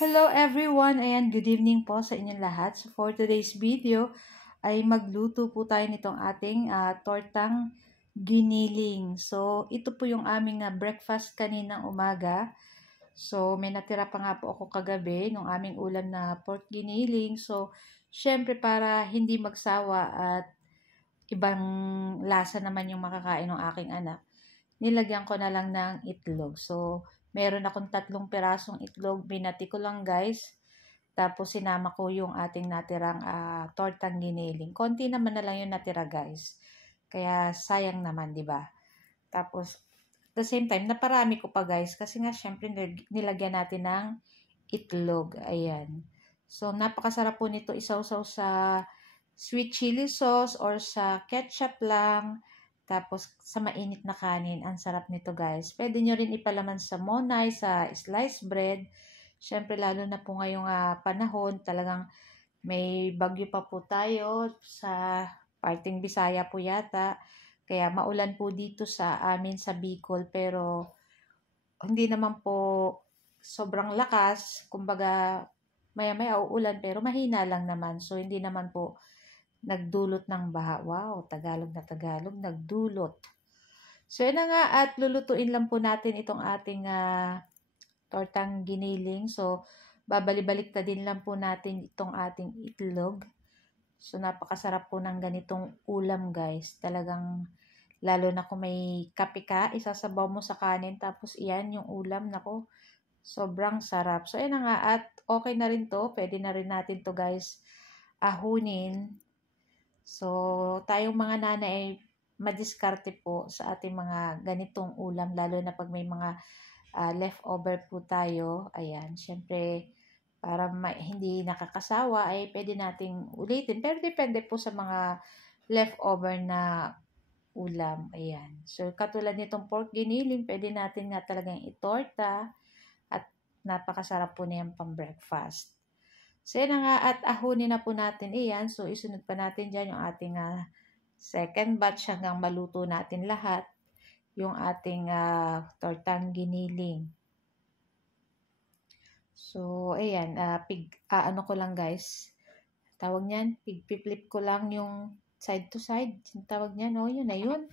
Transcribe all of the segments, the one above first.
Hello everyone, and good evening po sa inyong lahat. So for today's video ay magluto po tayo nitong ating tortang giniling. So ito po yung aming breakfast kaninang umaga. So may natira pa nga po ako kagabi nung aming ulam na pork giniling. So syempre para hindi magsawa at ibang lasa naman yung makakain ng aking anak, nilagyan ko na lang ng itlog. So meron akong 3 pirasong itlog, binati ko lang guys. Tapos sinama ko yung ating natirang tortang giniling. Konti naman na lang yung natira guys. Kaya sayang naman, di ba? Tapos at the same time, naparami ko pa guys. Kasi nga syempre nilagyan natin ng itlog. Ayan. So napakasarap po nito isawsaw sa sweet chili sauce or sa ketchup lang. Tapos, sa mainit na kanin, ang sarap nito guys. Pwede nyo rin ipalaman sa monay, sa sliced bread. Siyempre, lalo na po ngayong panahon, talagang may bagyo pa po tayo sa parting Bisaya po yata. Kaya maulan po dito sa amin sa Bicol. Pero, hindi naman po sobrang lakas. Kumbaga, maya-maya uulan pero mahina lang naman. So, hindi naman po nagdulot ng baha. Wow, Tagalog na Tagalog, nagdulot. So, yun na nga at lulutuin lang po natin itong ating tortang giniling. So, babalik-balik na din lang po natin itong ating itlog. So, napakasarap po ng ganitong ulam guys. Talagang, lalo na kung may kape ka, isasabaw mo sa kanin. Tapos, iyan yung ulam. Nako, sobrang sarap. So, yun na nga at okay na rin to. Pwede na rin natin to guys ahunin. So, tayong mga nanay ay madiskarte po sa ating mga ganitong ulam, lalo na pag may mga leftover po tayo. Ayan, syempre, para hindi nakakasawa, ay pwede nating ulitin. Pero depende po sa mga leftover na ulam. Ayan. So, katulad nitong pork giniling, pwede natin nga talagang itorta at napakasarap po niyan pang breakfast. So, yan na nga at ahunin na po natin iyan. So, isunod pa natin dyan yung ating second batch hanggang maluto natin lahat. Yung ating tortang giniling. So, ayan. Ano ko lang guys. Tawag niyan, pigpiplip ko lang yung side to side. Yung tawag niyan, yun na yun.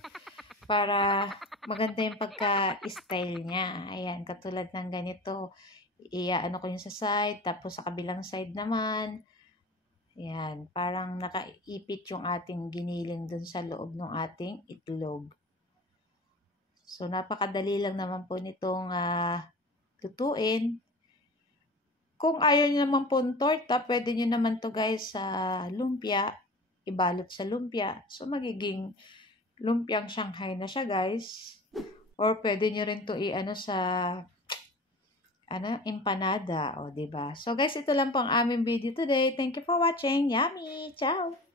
Para maganda yung pagka-style niya. Ayan, katulad ng ganito. Ano ko yung sa side, tapos sa kabilang side naman. Ayan, parang nakaipit yung ating giniling dun sa loob ng ating itlog. So, napakadali lang naman po nitong lutuin. Kung ayaw nyo naman po ng torta, pwede nyo naman to guys sa lumpia. Ibalot sa lumpia. So, magiging lumpiang Shanghai na siya guys. Or pwede nyo rin to i-ano sa empanada, o diba? So guys, ito lang po ang aming video today. Thank you for watching. Yummy! Ciao!